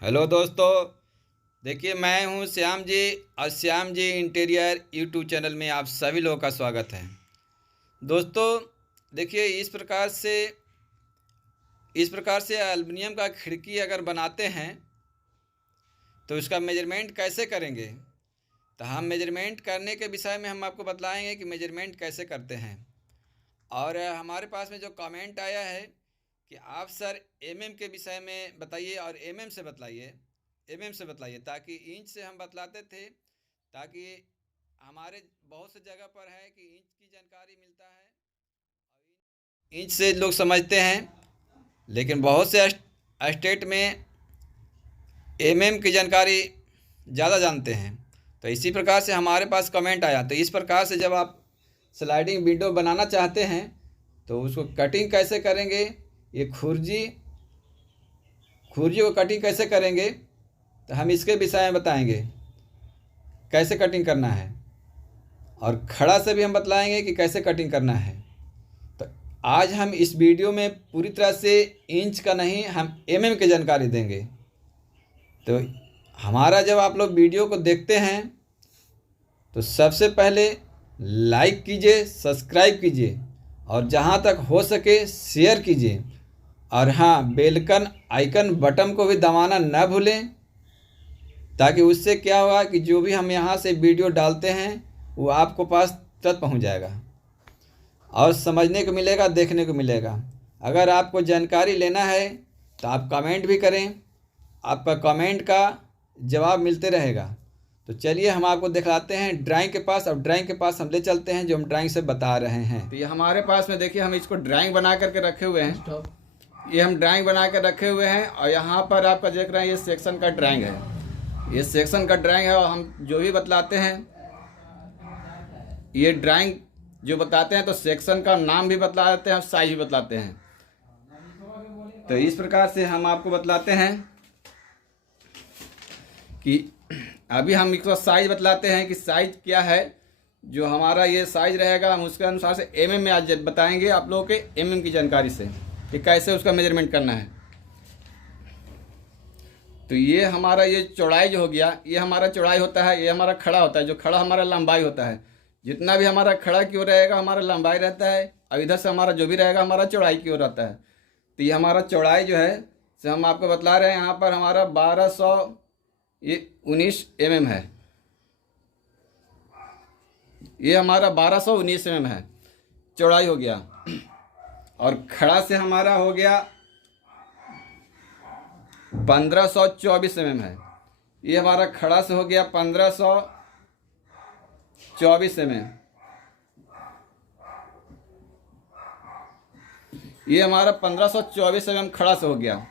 Hello दोस्तों। देखिए, मैं हूं श्याम जी और Shyam ji interior YouTube channel में आप सभी लोगों का स्वागत है। दोस्तों, देखिए, इस प्रकार से एल्युमिनियम का खिड़की अगर बनाते हैं तो उसका मेजरमेंट कैसे करेंगे। तो हम मेजरमेंट करने के विषय में हम आपको बतलाएंगे कि मेजरमेंट कैसे करते हैं। और हमारे पास में जो कमेंट आया है कि आप सर एमएम के विषय में बताइए और एमएम से बतलाइए, ताकि इंच से हम बतलाते थे, ताकि हमारे बहुत से जगह पर है कि इंच की जानकारी मिलता है और इंच से लोग समझते हैं, लेकिन बहुत से स्टेट में एमएम की जानकारी ज़्यादा जानते हैं। तो इसी प्रकार से हमारे पास कमेंट आया। तो इस प्रकार से जब आप स्लाइडिंग विंडो बनाना चाहते हैं तो उसको कटिंग कैसे करेंगे, ये खुर्जी को कटिंग कैसे करेंगे, तो हम इसके विषय में बताएंगे कैसे कटिंग करना है। और खड़ा से भी हम बतलाएंगे कि कैसे कटिंग करना है। तो आज हम इस वीडियो में पूरी तरह से इंच का नहीं, हम एमएम की जानकारी देंगे। तो हमारा जब आप लोग वीडियो को देखते हैं तो सबसे पहले लाइक कीजिए, सब्सक्राइब कीजिए और जहाँ तक हो सके शेयर कीजिए। और हाँ, बेलकन आइकन बटन को भी दबाना न भूलें, ताकि उससे क्या होगा कि जो भी हम यहाँ से वीडियो डालते हैं वो आपको पास तुरंत पहुँच जाएगा और समझने को मिलेगा, देखने को मिलेगा। अगर आपको जानकारी लेना है तो आप कमेंट भी करें, आपका कमेंट का जवाब मिलते रहेगा। तो चलिए हम आपको दिखाते हैं ड्राइंग के पास। अब ड्राइंग के पास हम ले चलते हैं जो हम ड्राइंग से बता रहे हैं। तो ये हमारे पास में देखिए, हम इसको ड्राइंग बना करके रखे हुए हैं। ये हम ड्राइंग बना कर रखे हुए हैं और यहाँ पर आपका देख रहे हैं ये सेक्शन का ड्राइंग है। ये सेक्शन का ड्राइंग है और हम जो भी बतलाते हैं, ये ड्राइंग जो बताते हैं तो सेक्शन का नाम भी बतला देते हैं और साइज भी बतलाते हैं। तो इस प्रकार से हम आपको बतलाते हैं कि अभी हम इसका साइज बतलाते हैं कि साइज क्या है। जो हमारा ये साइज रहेगा हम उसके अनुसार से एमएम में आज बताएंगे आप लोगों के एमएम की जानकारी से कि कैसे उसका मेजरमेंट करना है। तो ये हमारा ये चौड़ाई जो हो गया, ये हमारा चौड़ाई होता है, ये हमारा खड़ा होता है। जो खड़ा हमारा लंबाई होता है, जितना भी हमारा खड़ा की ओर रहेगा हमारा लंबाई रहता है और इधर से हमारा जो भी रहेगा हमारा चौड़ाई की ओर रहता है। तो ये हमारा चौड़ाई जो है से हम आपको बतला रहे हैं। यहाँ पर हमारा 1219 mm है। ये हमारा 1219 mm है, चौड़ाई हो गया। और खड़ा से हमारा हो गया 1524 mm है। ये हमारा खड़ा से हो गया 1524 mm। ये हमारा 1524 mm खड़ा से हो गया।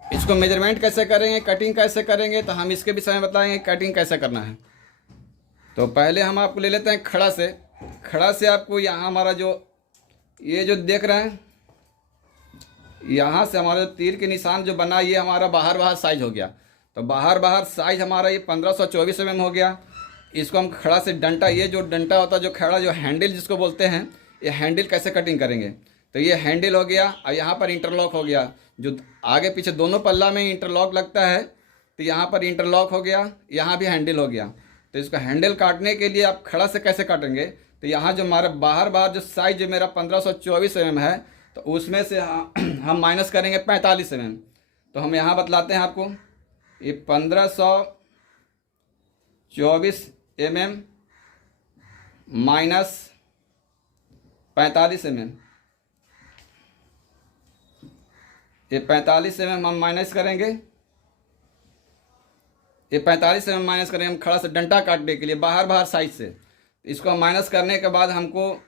इसको मेजरमेंट कैसे करेंगे, कटिंग कैसे करेंगे, तो हम इसके विषय में बताएंगे कटिंग कैसे करना है। तो पहले हम आपको ले लेते हैं खड़ा से। खड़ा से आपको यहाँ हमारा जो ये जो देख रहे हैं, यहाँ से हमारा जो तीर के निशान जो बना, ये हमारा बाहर साइज हो गया। तो बाहर साइज हमारा ये 1524 mm हो गया। इसको हम खड़ा से डंटा, ये जो डंटा होता है जो खड़ा, जो हैंडल जिसको बोलते हैं, ये हैंडल कैसे कटिंग करेंगे। तो ये हैंडल हो गया और यहाँ पर इंटरलॉक हो गया। जो आगे पीछे दोनों पल्ला में इंटरलॉक लगता है, तो यहाँ पर इंटरलॉक हो गया, यहाँ भी हैंडल हो गया। तो इसका हैंडल काटने के लिए आप खड़ा से कैसे काटेंगे, तो यहाँ जो हमारा बाहर जो साइज जो मेरा 1524 mm है, तो उसमें से हम माइनस करेंगे 45 mm। तो हम यहाँ बतलाते हैं आपको, ये 1524 mm माइनस 45 mm। ये 45 mm हम माइनस करेंगे, ये 45 mm माइनस करेंगे हम खड़ा से डंटा काटने के लिए बाहर साइज से। इसको हम माइनस करने के बाद हमको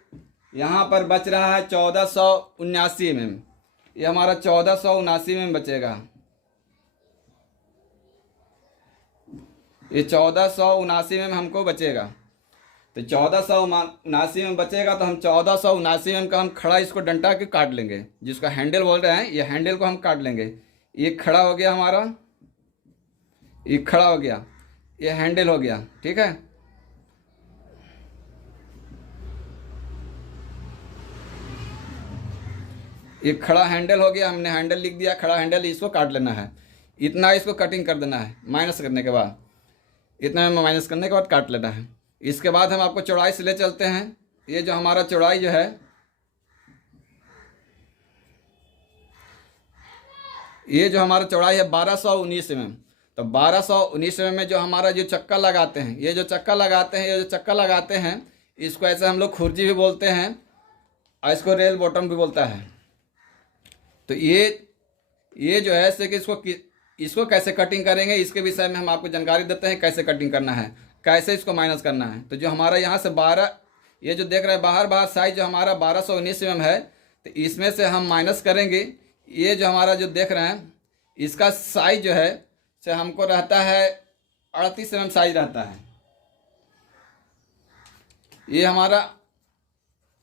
यहाँ पर बच रहा है 1479 mm। ये हमारा 1479 mm बचेगा। ये 1479 mm हमको बचेगा। तो 1479 mm बचेगा, तो हम 1479 mm का हम खड़ा इसको डंटा के काट लेंगे, जिसका हैंडल बोल रहे हैं। ये हैंडल को हम काट लेंगे। ये खड़ा हो गया हमारा, ये खड़ा हो गया, ये हैंडल हो गया, ठीक है। ये खड़ा हैंडल हो गया, हमने हैंडल लिख दिया, खड़ा हैंडल, इसको काट लेना है। इतना इसको कटिंग कर देना है माइनस करने के बाद, इतना में माइनस करने के बाद काट लेना है। इसके बाद हम आपको चौड़ाई से ले चलते हैं। ये जो हमारा चौड़ाई जो है, ये जो हमारा चौड़ाई है 1219 mm। तो 1219 mm में जो हमारा जो चक्का लगाते हैं, ये जो चक्का लगाते हैं, इसको ऐसे हम लोग खुर्जी भी बोलते हैं और इसको रेल बॉटम भी बोलता है। तो ये जो है ऐसे कि इसको कैसे कटिंग करेंगे, इसके विषय में हम आपको जानकारी देते हैं कैसे कटिंग करना है, कैसे इसको माइनस करना है। तो जो हमारा यहाँ से 12, ये जो देख रहे हैं बाहर साइज जो हमारा 1219 mm है, तो इसमें से हम माइनस करेंगे। ये जो हमारा जो देख रहे हैं, इसका साइज जो है से हमको रहता है 38 mm साइज रहता है। ये हमारा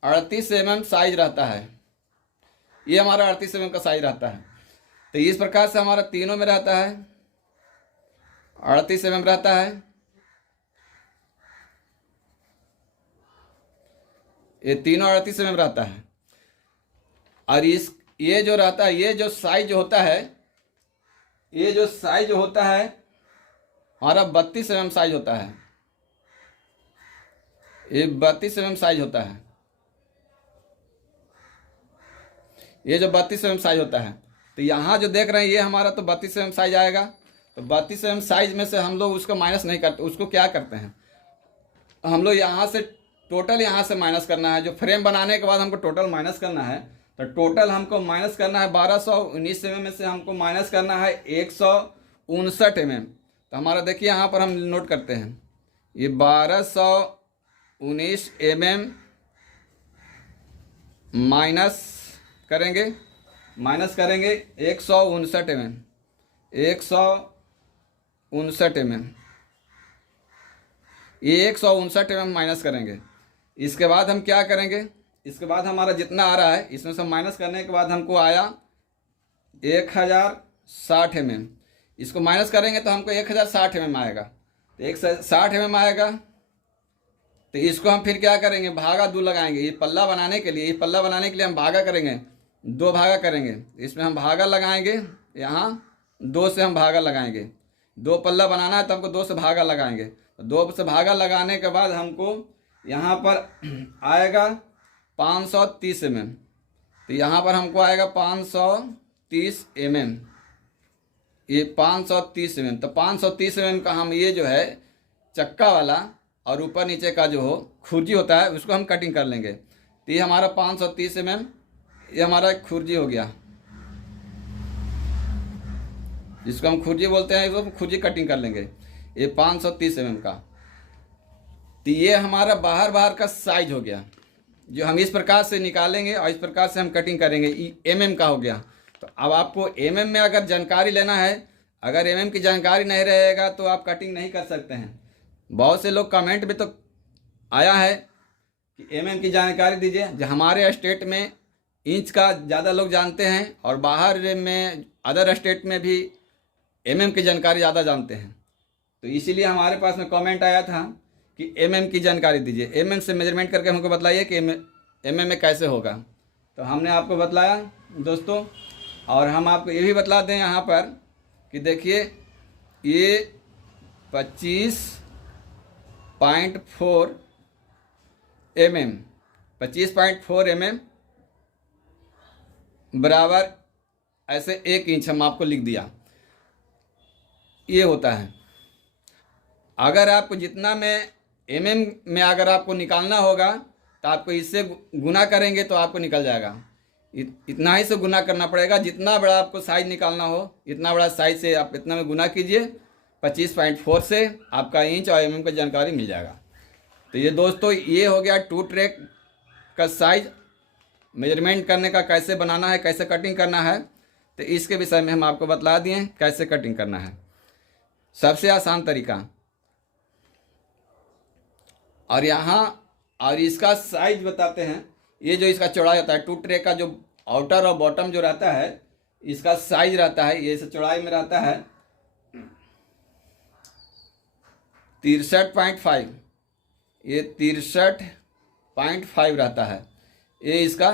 38 mm साइज रहता है, ये हमारा 38 mm का साइज रहता है। तो इस प्रकार से हमारा तीनों में रहता है 38 mm रहता है। ये तीनों 38 mm रहता है। और ये जो रहता है, ये जो साइज होता है, ये जो साइज होता है हमारा 32 mm साइज होता है। ये 32 mm साइज होता है, ये जो 32 mm साइज होता है। तो यहाँ जो देख रहे हैं ये हमारा तो 32 mm साइज आएगा। तो 32 mm साइज में से हम लोग उसको माइनस नहीं करते, उसको क्या करते हैं हम लोग यहाँ से टोटल यहाँ से माइनस करना है। जो फ्रेम बनाने के बाद हमको टोटल माइनस करना है, तो टोटल हमको माइनस करना है 1219 mm में से हमको माइनस करना है 159 mm। तो हमारा देखिए यहाँ पर हम नोट करते हैं, ये 1219 mm माइनस करेंगे 159 mm, 159 mm, ये 159 mm माइनस करेंगे। इसके बाद हम क्या करेंगे, इसके बाद हमारा जितना आ रहा है इसमें से माइनस करने के बाद हमको आया 1060 mm। इसको माइनस करेंगे तो हमको 1060 mm आएगा। तो 160 mm आएगा। तो इसको हम फिर क्या करेंगे, भागा 2 लगाएंगे। ये पल्ला बनाने के लिए हम भागा करेंगे, 2 भागा करेंगे। इसमें हम भागा लगाएंगे, यहाँ 2 से हम भागा लगाएंगे। 2 पल्ला बनाना है तो हमको 2 से भागा लगाएंगे। तो 2 से भागा लगाने के बाद हमको यहाँ पर आएगा 530 mm। तो यहाँ पर हमको आएगा 530 mm, ये 530 mm। तो 530 mm का हम ये जो है चक्का वाला और ऊपर नीचे का जो हो खुर्जी होता है उसको हम कटिंग कर लेंगे। तो ये हमारा 530 mm ये हमारा खुर्जी हो गया, जिसको हम खुर्जी बोलते हैं, इसको खुर्जी कटिंग कर लेंगे। ये 530 mm का। तो ये हमारा बाहर का साइज हो गया, जो हम इस प्रकार से निकालेंगे और इस प्रकार से हम कटिंग करेंगे। mm का हो गया। तो अब आपको mm में अगर जानकारी लेना है, अगर mm की जानकारी नहीं रहेगा तो आप कटिंग नहीं कर सकते हैं। बहुत से लोग कमेंट में तो आया है कि mm की जानकारी दीजिए। जो हमारे स्टेट में इंच का ज़्यादा लोग जानते हैं और बाहर में अदर स्टेट में भी mm की जानकारी ज़्यादा जानते हैं। तो इसीलिए हमारे पास में कमेंट आया था कि mm की जानकारी दीजिए, mm से मेजरमेंट करके हमको बतलाइए कि mm में कैसे होगा। तो हमने आपको बतलाया दोस्तों। और हम आपको ये भी बतला दें यहाँ पर कि देखिए ये 25.4 mm, 25.4 mm बराबर ऐसे 1 इंच हम आपको लिख दिया, ये होता है। अगर आपको जितना में mm में अगर आपको निकालना होगा तो आपको इससे गुना करेंगे तो आपको निकल जाएगा। इतना ही से गुना करना पड़ेगा। जितना बड़ा आपको साइज निकालना हो, इतना बड़ा साइज से आप इतना में गुना कीजिए 25.4 से, आपका इंच और mm की जानकारी मिल जाएगा। तो ये दोस्तों ये हो गया 2 ट्रैक का साइज मेजरमेंट करने का, कैसे बनाना है, कैसे कटिंग करना है। तो इसके विषय में हम आपको बतला दिए कैसे कटिंग करना है, सबसे आसान तरीका। और यहाँ और इसका साइज बताते हैं। ये जो इसका चौड़ाई होता है 2 ट्रे का, जो आउटर और बॉटम जो रहता है इसका साइज रहता है, ये इस चौड़ाई में रहता है 63.5, ये 63.5 रहता है। ये इसका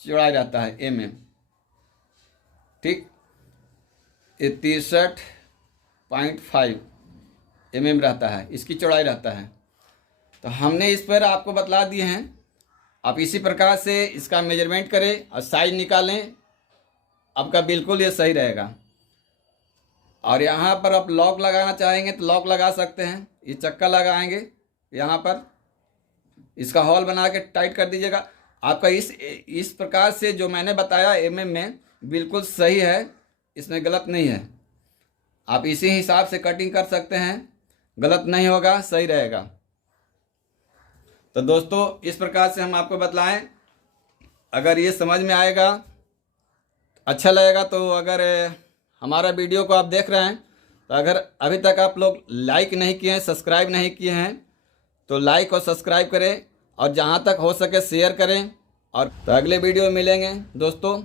चौड़ाई रहता है mm, ठीक। ये 63.5 mm रहता है, इसकी चौड़ाई रहता है। तो हमने इस पर आपको बतला दिए हैं। आप इसी प्रकार से इसका मेजरमेंट करें और साइज निकालें, आपका बिल्कुल ये सही रहेगा। और यहाँ पर आप लॉक लगाना चाहेंगे तो लॉक लगा सकते हैं। ये चक्का लगाएंगे यहाँ पर, इसका हॉल बना के टाइट कर दीजिएगा। आपका इस प्रकार से जो मैंने बताया mm में बिल्कुल सही है, इसमें गलत नहीं है। आप इसी हिसाब से कटिंग कर सकते हैं, गलत नहीं होगा, सही रहेगा। तो दोस्तों इस प्रकार से हम आपको बतलाएं। अगर ये समझ में आएगा, अच्छा लगेगा, तो अगर हमारा वीडियो को आप देख रहे हैं तो अगर अभी तक आप लोग लाइक नहीं किए हैं, सब्सक्राइब नहीं किए हैं, तो लाइक और सब्सक्राइब करें और जहाँ तक हो सके शेयर करें। और तो अगले वीडियो में मिलेंगे दोस्तों।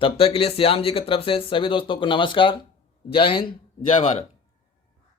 तब तक के लिए श्याम जी की तरफ से सभी दोस्तों को नमस्कार। जय हिंद, जय भारत।